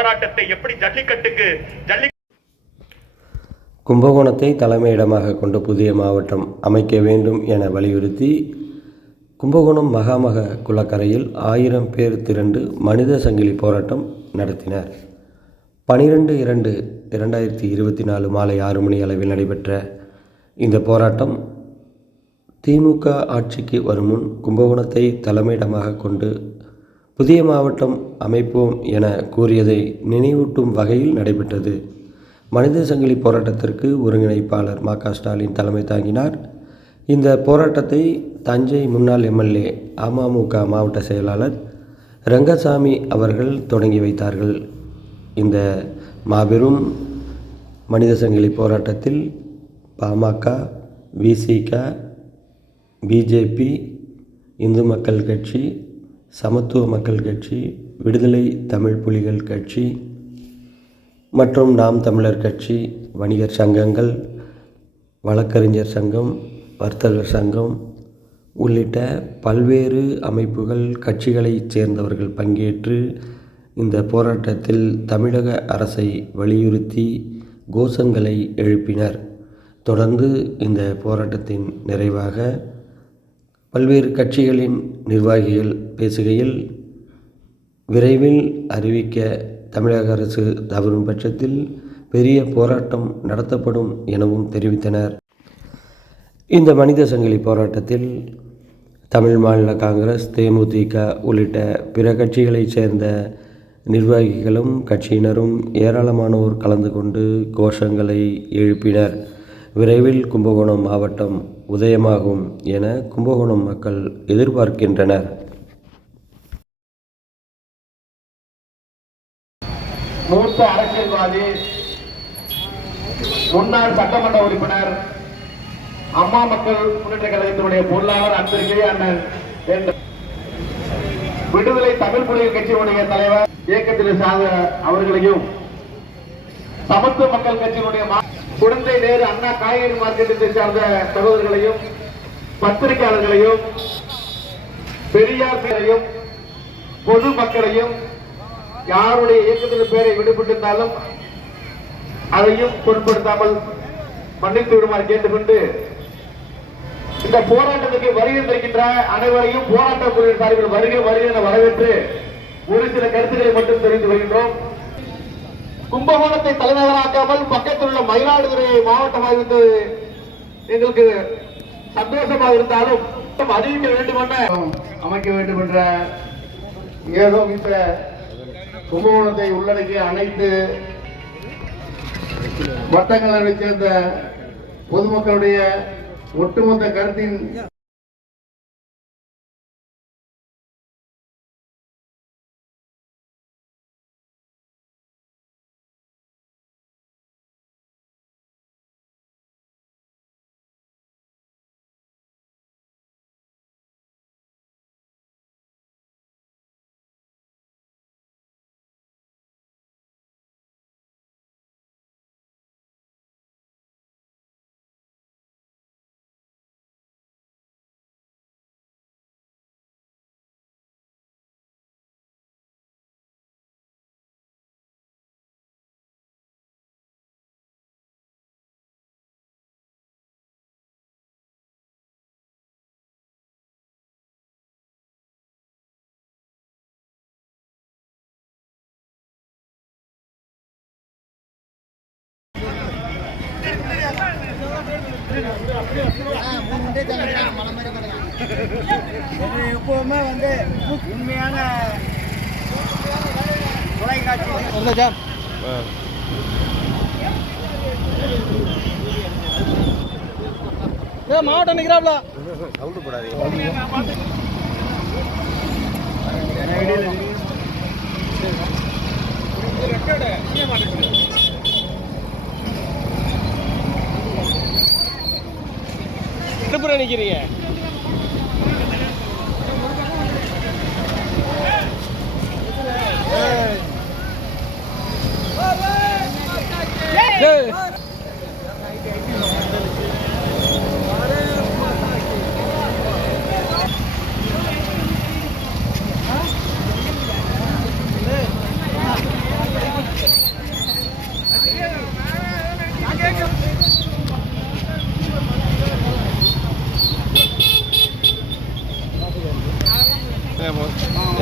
போராட்டத்தை எப்படி ஜல்லிக்கட்டுக்கு ஜல்லி கும்பகோணத்தை தலைமையிடமாக கொண்ட புதிய மாவட்டம் அமைக்க வேண்டும் என வலியுறுத்தி கும்பகோணம் மகாமக குளக்கரையில் ஆயிரம் பேர் திரண்டு மனித சங்கிலி போராட்டம் நடத்தினர். பனிரெண்டு இரண்டு இரண்டாயிரத்தி இருபத்தி நாலு மாலை ஆறு மணி அளவில் நடைபெற்ற இந்த போராட்டம் திமுக ஆட்சிக்கு வரும் முன் கும்பகோணத்தை தலைமையிடமாக கொண்டு புதிய மாவட்டம் அமைப்போம் என கூறியதை நினைவூட்டும் வகையில் நடைபெற்றது. மனித சங்கிலி போராட்டத்திற்கு ஒருங்கிணைப்பாளர் ம. க. ஸ்டாலின் தலைமை தாங்கினார். இந்த போராட்டத்தை தஞ்சை முன்னாள் எம்எல்ஏ அமமுக மாவட்ட செயலாளர் ரங்கசாமி அவர்கள் தொடங்கி வைத்தார்கள். இந்த மாபெரும் மனித சங்கிலி போராட்டத்தில் பாமக விசிக பிஜேபி இந்து மக்கள் கட்சி சமத்துவ மக்கள் கட்சி விடுதலை தமிழ் புலிகள் கட்சி மற்றும் நாம் தமிழர் கட்சி வணிகர் சங்கங்கள் வழக்கறிஞர் சங்கம் வர்த்தகர் சங்கம் உள்ளிட்ட பல்வேறு அமைப்புகள் கட்சிகளைச் சேர்ந்தவர்கள் பங்கேற்று இந்த போராட்டத்தில் தமிழக அரசை வலியுறுத்தி கோஷங்களை எழுப்பினர். தொடர்ந்து இந்த போராட்டத்தின் நிறைவாக பல்வேறு கட்சிகளின் நிர்வாகிகள் பேசுகையில் விரைவில் அறிவிக்க தமிழக அரசு தவறும் பட்சத்தில் பெரிய போராட்டம் நடத்தப்படும் எனவும் தெரிவித்தனர். இந்த மனித சங்கிலி போராட்டத்தில் தமிழ் மாநில காங்கிரஸ் தேமுதிக உள்ளிட்ட பிற கட்சிகளைச் சேர்ந்த நிர்வாகிகளும் கட்சியினரும் ஏராளமானோர் கலந்து கொண்டு கோஷங்களை எழுப்பினர். விரைவில் கும்பகோணம் மாவட்டம் உதயமாகும் என கும்பகோணம் மக்கள் எதிர்பார்க்கின்றனர். மூத்த அரசியல்வாதி முன்னாள் சட்டமன்ற உறுப்பினர் அம்மா மக்கள் முன்னேற்ற கழகத்தினுடைய பொருளாளர் அன்பிற்குரிய அண்ணன் விடுதலை தமிழ் புலிகள் கட்சியினுடைய தலைவர் இயக்கத்தில் சார்ந்த அவர்களையும் சமத்துவ மக்கள் கட்சியினுடைய குழந்தை நேரு அண்ணா காய்கறி மார்க்கெட்டை சார்ந்த சகோதரர்களையும் பத்திரிகையாளர்களையும் பெரியார் பேரையும் பொது மக்களையும் யாருடைய இயக்கத்தின் பேரை விடுபட்டிருந்தாலும் அதையும் பொருட்படுத்தாமல் மன்னித்து விடுமாறு கேட்டுக்கொண்டு இந்த போராட்டத்துக்கு வருகின்றிருக்கின்ற அனைவரையும் போராட்ட குழுவின் சார்பில் வருகை வருகை என வரவேற்று ஒரு சில கருத்துக்களை மட்டும் தெரிந்து வருகின்றோம் கும்பகோணத்தை தலைநகராக்காமல் பக்கத்தில் உள்ள மயிலாடுதுறையை மாவட்டமாக இருந்து எங்களுக்கு சந்தோஷமாக இருந்தாலும் அறிவிக்க வேண்டும் என அமைக்க வேண்டும் என்ற ஏகோபித்த கும்பகோணத்தை உள்ளடக்கிய அனைத்து வட்டங்களை சேர்ந்த பொதுமக்களுடைய ஒட்டுமொத்த கருத்தின் எப்பவுமே வந்து உண்மையான தொலைக்காட்சி மாவட்டம் நிற்கிறாப்ல திருப்புறம் நிற்கிறீங்க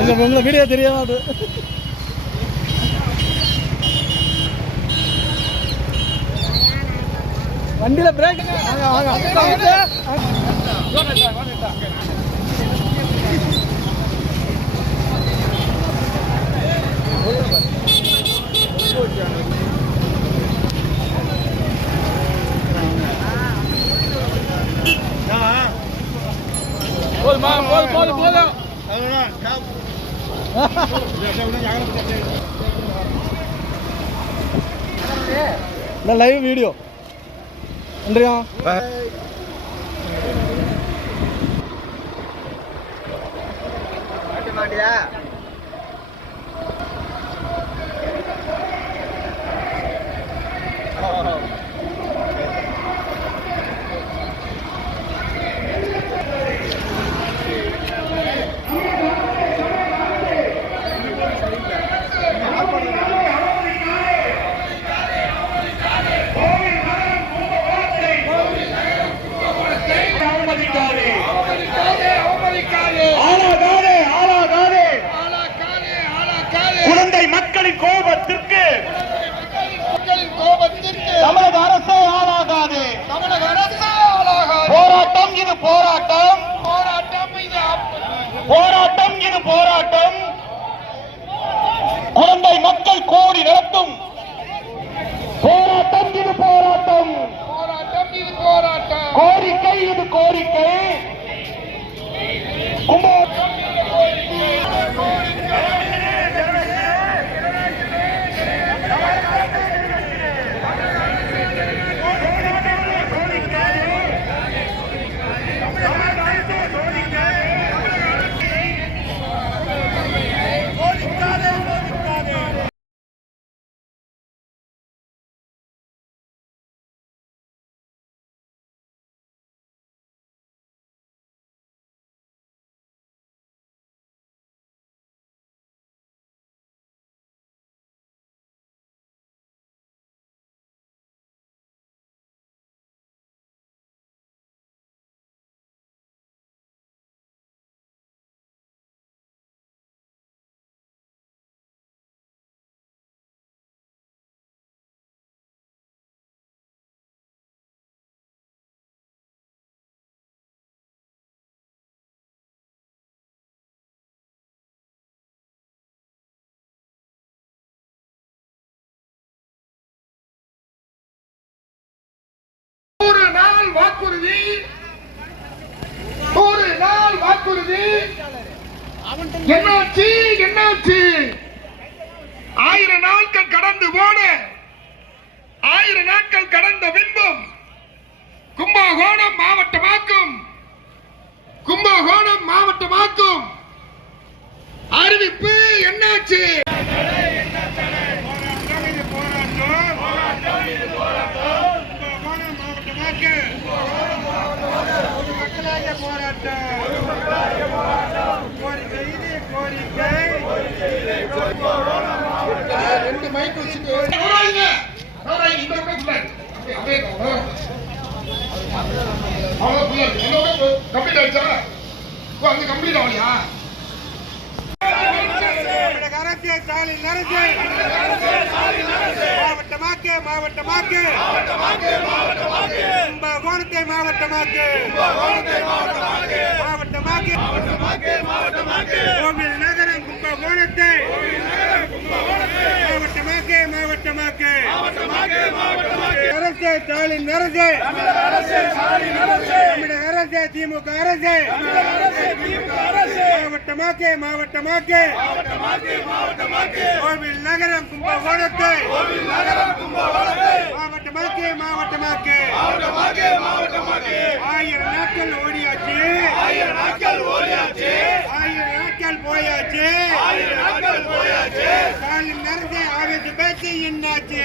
உங்க உங்களை வீடியோ தெரியாம அது. வண்டியில பிரேக் போதுமா லைவ் வீடியோ நன்றியா மாட்டியா ஆளாகாதே ஆளாகாதே குழந்தை மக்களின் கோபத்திற்கு தமிழக அரசே ஆளாகாதே போராட்டம் இது போராட்டம். போராட்டம் இது போராட்டம். குழந்தை மக்கள் கோடி நடத்தும். போராட்டம் இது போராட்டம். கோரிக்கை இது கோரிக்கை. வாக்குறுதி. நூறு நாள் வாக்குறுதி. என்னாச்சு என்னாச்சு? ஆயிரம் நாட்கள் கடந்து போன ஆயிரம் நாட்கள் கடந்த பின்பும் கும்பகோணம் மாவட்டமாக்கும் கும்பகோணம் மாவட்டமாக்கும். அறிவிப்பு என்னாச்சு? ஆ இருக்கு. எல்லாமே complete ஆயிடுச்சா? அங்க complete ஆகலையா? மாவட்டமாக்கு மாவட்டமாக்கு. கும்பகோணத்தை மாவட்டமாக்கு. மாவட்டமாக்கு. கோவில் நகரம் கும்பகோணத்தை. மாவட்டமாக்கு மாவட்டமாக்கு. அரசே ஸ்டாலின் அரசு. தமிழக அரசே திமுக அரசு. மாவட்டமாக்கு மாவட்டமாக்கு. கோவில் நகரம் கும்பகோணத்தை. மாவட்டமாக்கு மாவட்டமாக்கு. ஆயிரம் நாட்கள் ஓடியாச்சு. ஆயிரம் நாட்கள் ஓடியாச்சு ஆயிரம் நாட்கள் போயாச்சு. ஆயிரம் நாட்கள் போயாச்சு ஸ்டாலின் அரசு ஆவேச பேச்சு என்னாச்சு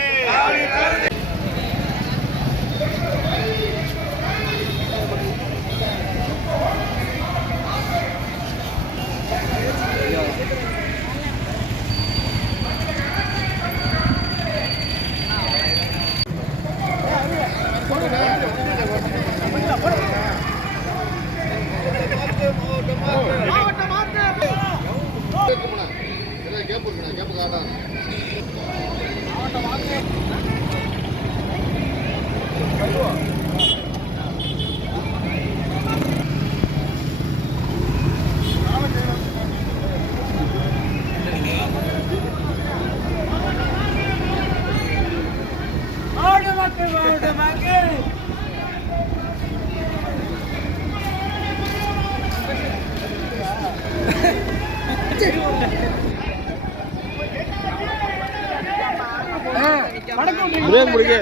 பிரேக் முடிக்க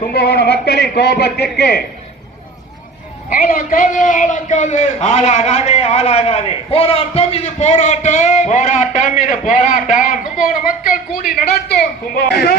கும்பகோண மக்களின் கோபத்திற்கு ஆளாக்காதே ஆளாக்காதே. ஆளாகாதே ஆளாகாதே. போராட்டம் இது போராட்டம். போராட்டம் இது போராட்டம். கும்பகோண மக்கள் கூடி நடத்தும். கும்பகோணம்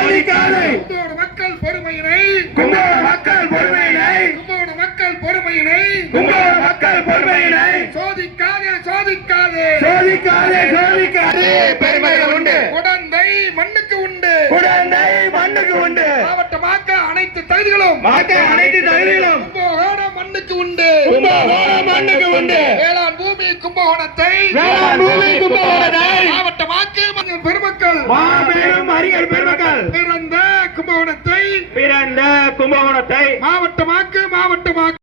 கும்போட மக்கள் பொறுமையினை. கும்பகோணம் மக்கள் பொறுமையினை. கும்போட மக்கள் பொறுமையினை. கும்பகோணம் மக்கள் பொறுமையினை. சோதிக்காதே சோதிக்காதே சோதிக்காதே சோதிக்காதே பெருமை உண்டு. குடந்தை மண்ணுக்கு உண்டு. குழந்தை மண்ணுக்கு உண்டு. மாவட்டமாக்க அனைத்து தகுதிகளும். மாற்ற அனைத்து தகுதிகளும். கும்பகோணம் மண்ணுக்கு உண்டு. கும்பகோணம் மண்ணுக்கு உண்டு. வேளாண் பூமி கும்பகோணத்தை. வேளாண் பூமி கும்பகோணத்தை. மண்ணின் பெருமக்கள். மாபெரும் அறிஞர் பெருமக்கள். பிறந்த கும்பகோணத்தை பிறந்த கும்பகோணத்தை. மாவட்டமாக்கு மாவட்டமாக்கு.